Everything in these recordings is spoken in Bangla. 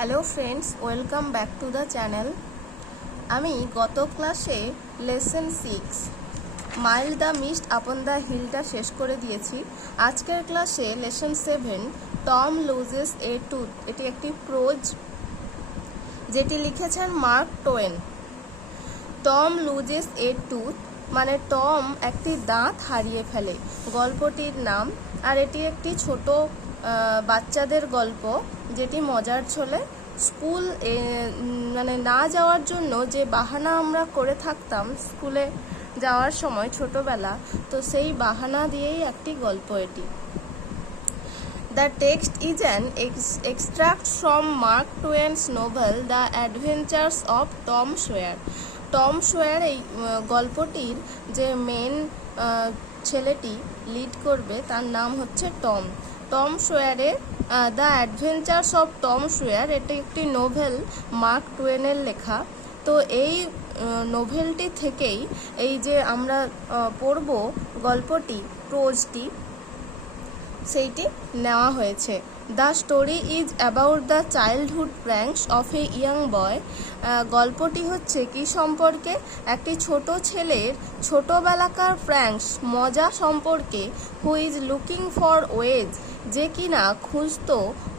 Hello friends, welcome back to the channel. আমি গত ক্লাসে লেসন 6 মাইল দ্য মিস্ট আপন দ্য হিলটা শেষ করে দিয়েছি। আজকের ক্লাসে lesson 7 Tom loses a tooth, এটি একটি প্রোজ যেটি লিখেছেন Mark Twain. Tom loses a tooth মানে টম একটি দাঁত হারিয়ে ফেলে, গল্পটির নাম। আর এটি একটি ছোট বাচ্চাদের গল্প যেটি মজার ছলে। স্কুল মানে না যাওয়ার জন্য যে বাহানা আমরা করে থাকতাম স্কুলে যাওয়ার সময় ছোটবেলা, তো সেই বাহানা দিয়েই একটি গল্প এটি। The text is an extract from Mark Twain's novel The Adventures of Tom Sawyer. Tom swear এই গল্পটির যে মেন ছেলেটি লিড করবে তার নাম হচ্ছে টম। টম সয়ারের the adventures of Tom Sawyer এটি একটি নোভেল, মার্ক টুয়েনের লেখা। তো এই নোভেলটি থেকেই এই যে আমরা পড়ব গল্পটি, প্রোজটি, সেইটি নেওয়া হয়েছে। The story is about the childhood pranks of a young বয়। গল্পটি হচ্ছে কি সম্পর্কে? একটি ছোট ছেলের ছোটোবেলাকার প্র্যাঙ্কস, মজা সম্পর্কে। Who is looking for ways, যে কিনা খুঁজত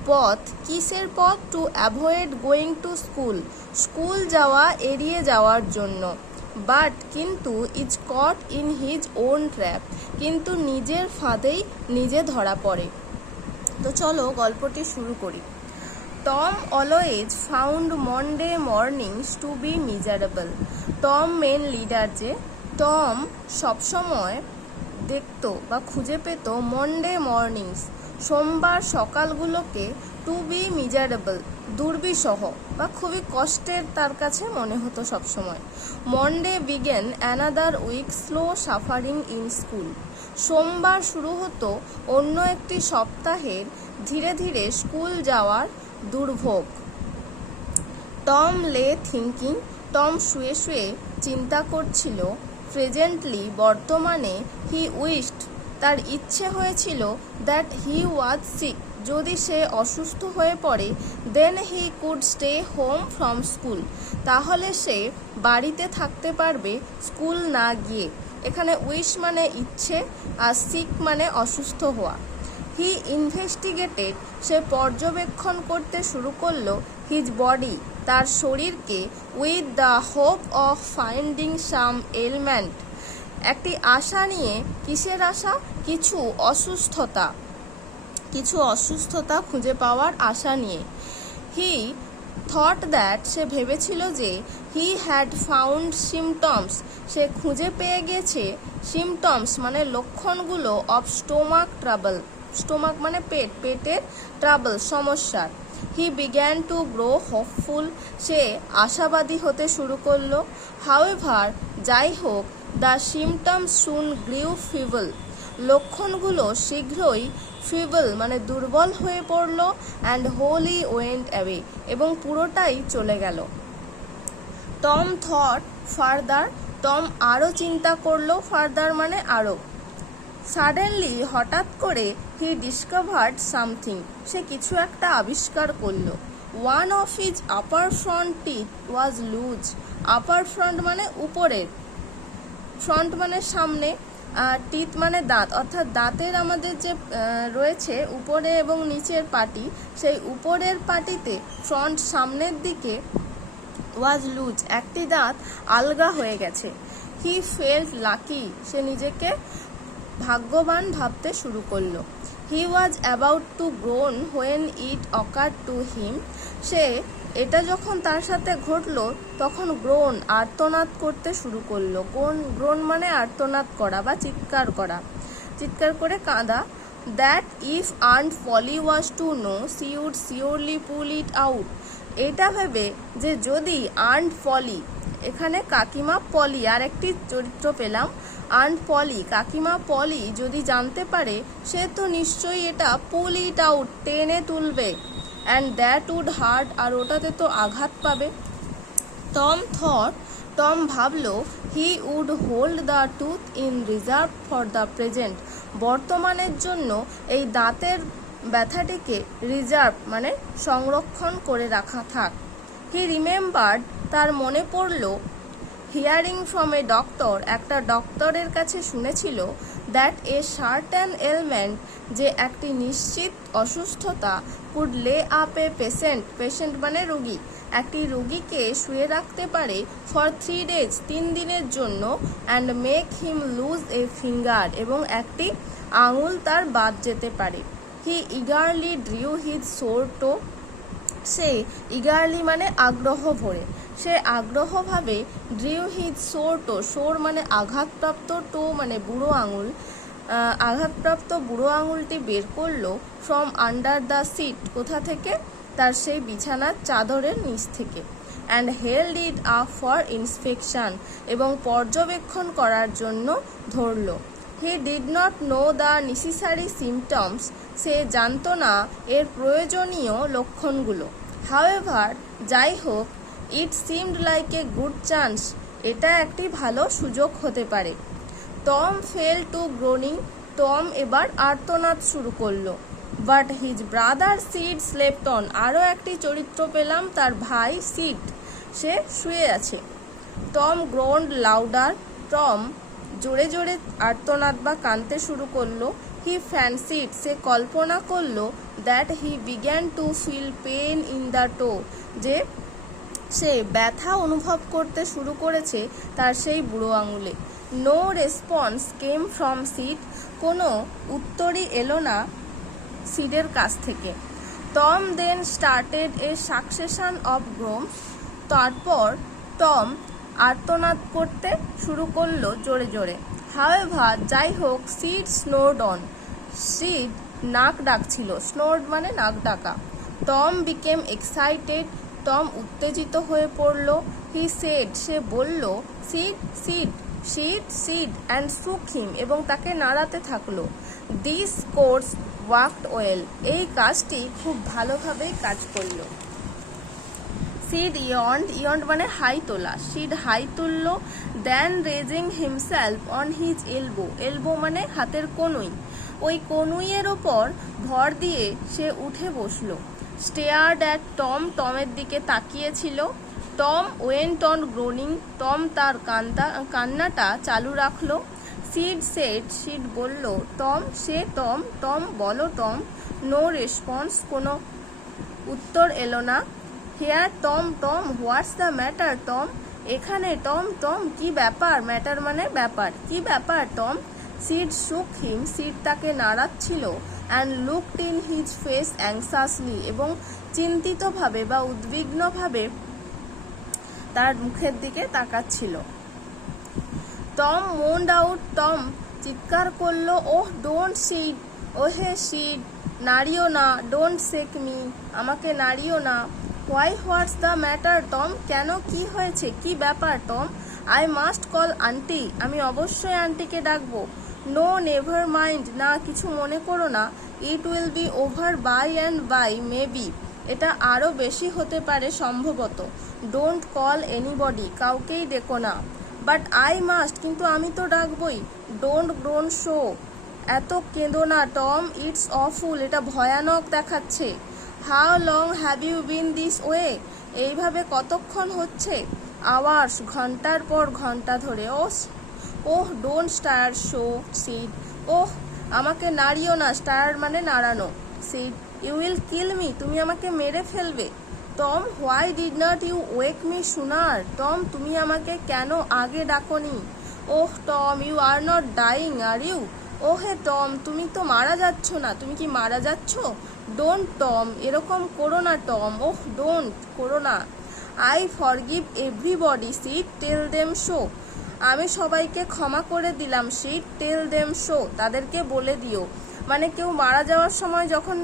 পথ। কিসের পথ? To avoid going to school, school যাওয়া এড়িয়ে যাওয়ার জন্য। বাট কিন্তু is caught in his own trap, কিন্তু নিজের ফাঁদেই নিজে ধরা পড়ে। তো চলো গল্পটি শুরু করি। Tom always found Monday mornings to be miserable. Tom মেন লিডার যে, টম সবসময় দেখত বা খুঁজে পেত মনডে মর্নিংস, সোমবার সকালগুলোকে, টু বি মিজারেবল, দুর্বিষহ বা খুবই কষ্টের তার কাছে মনে হতো সবসময়। Monday began another week slow suffering in school. সোমবার শুরু হতো অন্য একটি সপ্তাহের ধীরে ধীরে স্কুল যাওয়ার দুর্ভোগ। টম লে থিঙ্কিং, টম শুয়ে শুয়ে চিন্তা করছিল। প্রেজেন্টলি, বর্তমানে। হি উইশড, তার ইচ্ছে হয়েছিল। দ্যাট হি ওয়াজ সিক, যদি সে অসুস্থ হয়ে পড়ে। Then he could stay home from school, তাহলে সে বাড়িতে থাকতে পারবে স্কুল না গিয়ে। এখানে উইশ মানে ইচ্ছে, আর সিক মানে অসুস্থ হওয়া। হি ইনভেস্টিগেটেড, সে পর্যবেক্ষণ করতে শুরু করলো। হিজ বডি, তার শরীরকে। With the hope of finding some element, একটি আশা নিয়ে। কিসের আশা? কিছু অসুস্থতা খুঁজে পাওয়ার আশা নিয়ে। হি থট দ্যাট, সে ভেবেছিল যে। হি হ্যাড ফাউন্ড সিমটমস, সে খুঁজে পেয়ে গেছে। সিমটমস মানে লক্ষণগুলো। অফ স্টোমাক ট্রাবল, স্টোমাক মানে পেট, পেটের ট্রাবল সমস্যার। He began to grow hopeful, সে আশাবাদী হতে শুরু করলো। হাউএভার, যাই হোক। The symptoms soon grew feeble, লক্ষণগুলো শীঘ্রই ফিবল মানে দুর্বল হয়ে পড়ল। অ্যান্ড হোলি ওয়েন্ট অ্যাওয়ে, এবং পুরোটাই চলে গেল। টম থট ফার্দার, টম আরও চিন্তা করলো। ফার্দার মানে আরও। সাডেনলি, হঠাৎ করে। হি ডিসকভার্ড সামথিং, সে কিছু একটা আবিষ্কার করলো। One of his upper front teeth was loose. Upper front মানে উপরের, ফ্রন্ট মানে সামনে, আর টিথ মানে দাঁত, অর্থাৎ দাঁতের আমাদের যে রয়েছে উপরে এবং নিচের পাটি, সেই উপরের পাটিতে ফ্রন্ট সামনের দিকে ওয়াজ লুজ, একটি দাঁত আলগা হয়ে গেছে। হি ফেল্ট লাকি, সে নিজেকে ভাগ্যবান ভাবতে শুরু করলো। He was about to groan when it occur to him, সে এটা যখন তার সাথে ঘটলো তখন গ্রোন, আর্তনাদ করতে শুরু করলো। গ্রোন মানে আর্তনাদ করা বা চিৎকার করা, চিৎকার করে কাঁদা। That if aunt Polly was to know she would surely pull it out, এটা ভেবে যে যদি আন্ট পলি, এখানে কাকিমা পলি, আর একটি চরিত্র পেলাম আন্ট পলি, কাকিমা পলি যদি জানতে পারে, সে তো নিশ্চয়ই এটা পুল ইট আউট, টেনে তুলবে। অ্যান্ড দ্যাট উড হার্ট, আর ওটাতে তো আঘাত পাবে। টম থট, টম ভাবলো। He would hold the tooth in reserve for the present, বর্তমানের জন্য এই দাঁতের ব্যথাটিকে রিজার্ভ মানে সংরক্ষণ করে রাখা থাক। হি রিমেম্বার্ড, তার মনে পড়ল, হিয়ারিং ফ্রম এ ডক্টর, একটা ডক্টরের কাছে শুনেছিল, দ্যাট এ সার্টেন এলমেন্ট, যে একটি নিশ্চিত অসুস্থতা, কুড লে আপ এ পেশেন্ট মানে রোগী, একটি রোগীকে শুয়ে রাখতে পারে ফর 3 days 3 দিনের জন্য, and make him lose a finger, এবং একটি আঙুল তার বাদ যেতে পারে। He eagerly drew his sore toe, সে ইগারলি মানে আগ্রহ ভরে, সে আগ্রহভাবে ড্রিউ হিজ সোর টো, সোর মানে আঘাতপ্রাপ্ত, টো মানে বুড়ো আঙুল, আঘাতপ্রাপ্ত বুড়ো আঙুলটি বের করলো ফ্রম আন্ডার দ্য সিট, কোথা থেকে, তার সেই বিছানার চাদরের নিচ থেকে, and held it up for inspection, এবং পর্যবেক্ষণ করার জন্য ধরল। He did not know the necessary symptoms, সে জানতো না এর প্রয়োজনীয় লক্ষণগুলো। হাউএভার, যাই হোক, it seemed like a good chance, এটা একটি ভালো সুযোগ হতে পারে। Tom fell to groaning, Tom এবার আর্তনাদ শুরু করলো। But his brother Sid slept on, আরও একটি চরিত্র পেলাম, তার ভাই সিড, সে শুয়ে আছে। টম গ্রোন্ড লাউডার, টম জোরে জোরে আর্তনাদ বা কাঁদতে শুরু করলো। হি ফ্যান্সিড, সে কল্পনা করলো, that he began to feel pain in the toe, যে সে ব্যথা অনুভব করতে শুরু করেছে তার সেই বুড়ো আঙুলে। No response came from Sid, কোনো উত্তরই এলো না সিডের কাছ থেকে। Tom then started a succession of groans, তারপর টম আর্তনাদ করতে শুরু করলো জোরে জোরে। হাউএভার, যাই হোক, সিড স্নোরড অন, সিড নাক ডাকছিল, স্নোরড মানে নাক ডাকা। টম বিকেম এক্সাইটেড, টম উত্তেজিত হয়ে পড়ল। হি সেড, সে বলল, seed seed seed seed, and শুক হিম, এবং তাকে নাড়াতে থাকলো। দিস কোর্স ওয়ার্কড ওয়েল, এই কাজটি খুব ভালোভাবেই কাজ করলো। সিড ইয়ন্ড মানে হাই তোলা, সিড হাই তুলল। Then raising himself on his elbow মানে হাতের কনুই, ওই কনুইয়ের ওপর ভর দিয়ে সে উঠে বসলো। স্টেয়ার্ড অ্যাট টম, টমের দিকে তাকিয়েছিল। Tom went on groaning, Tom তার কান্নাটা চালু রাখলো। সিড সেড, সিড বলল, টম, সে টম, টম বলো টম। নো রেসপন্স, কোনো উত্তর এলো না। Here Tom, Tom what's the matter Tom, এখানে টম, টম কি ব্যাপার, ম্যাটার মানে ব্যাপার, কি ব্যাপার টম। সিড শুক হিম, সিড তাকে নাড়াচ্ছিল। And looked in his face anxiously, এবং চিন্তিতভাবে বা উদ্বিগ্নভাবে তার মুখের দিকে তাকাচ্ছিল। টম মোন্ড আউট, টম চিৎকার করলো, ওহ ডোন্ট সিড, ওহে সিড, নাড়িও না, ডোন্ট শেক মি, আমাকে নাড়িও না। Why, what's the matter Tom, কেন, কি হয়েছে, কি ব্যাপার Tom. I must call auntie, আমি অবশ্যই আন্টিকে ডাকবো। নো নেভার মাইন্ড, না কিছু মনে করো না। It will be over by and by, maybe, এটা আরও বেশি হতে পারে সম্ভবত। ডোন্ট কল এনিবডি, কাউকেই ডেকো না। বাট আই মাস্ট, কিন্তু আমি তো ডাকবই। ডোন্ট গ্রোন শো, এত কেঁদো না টম, ইটস অফুল, এটা ভয়ানক দেখাচ্ছে। How long have you been this way, এইভাবে কতক্ষণ হচ্ছে। আওয়ার্স, ঘন্টার পর ঘন্টা ধরে। Oh don't stir so Sid, oh আমাকে নাড়িও না, স্টার মানে নাড়ানো। Sid, you will kill me, তুমি আমাকে মেরে ফেলবে। Tom, why did not you wake me sooner, Tom তুমি আমাকে কেন আগে ডাকোনি। Oh Tom, you are not dying are you, ওহে টম তুমি তো মারা যাচ্ছ না, তুমি কি মারা যাচ্ছ। ডোন্ট টম, এরকম করো না টম, ওহ ডোন্ট, করো না। I forgive everybody said, tell them so, আমি সবাইকে ক্ষমা করে দিলাম। সিড, টেল দেম শো, তাদেরকে বলে দিও। মানে কেউ মারা যাওয়ার সময় যখন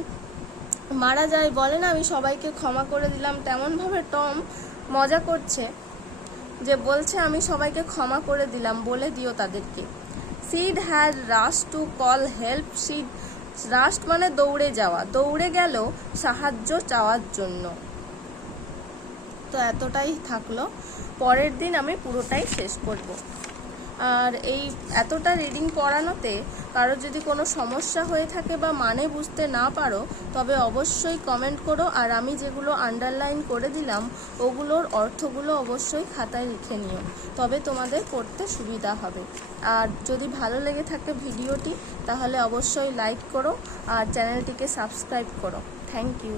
মারা যায় বলে না, আমি সবাইকে ক্ষমা করে দিলাম, তেমনভাবে টম মজা করছে, যে বলছে আমি সবাইকে ক্ষমা করে দিলাম, বলে দিও তাদেরকে। Sid had rush to call help, Sid rush মানে দৌড়ে যাওয়া, দৌড়ে গেল সাহায্য চাওয়ার জন্য। তো এতটাই থাকলো, পরের দিন আমি পুরোটাই শেষ করব। আর এই এতটা রিডিং পড়ানোতে কারোর যদি কোনো সমস্যা হয়ে থাকে বা মানে বুঝতে না পারো তবে অবশ্যই কমেন্ট করো, আর আমি যেগুলো আন্ডারলাইন করে দিলাম ওগুলোর অর্থগুলো অবশ্যই খাতায় লিখে নিও, তবে তোমাদের পড়তে সুবিধা হবে। আর যদি ভালো লেগে থাকে ভিডিওটি তাহলে অবশ্যই লাইক করো আর চ্যানেলটিকে সাবস্ক্রাইব করো। Thank you.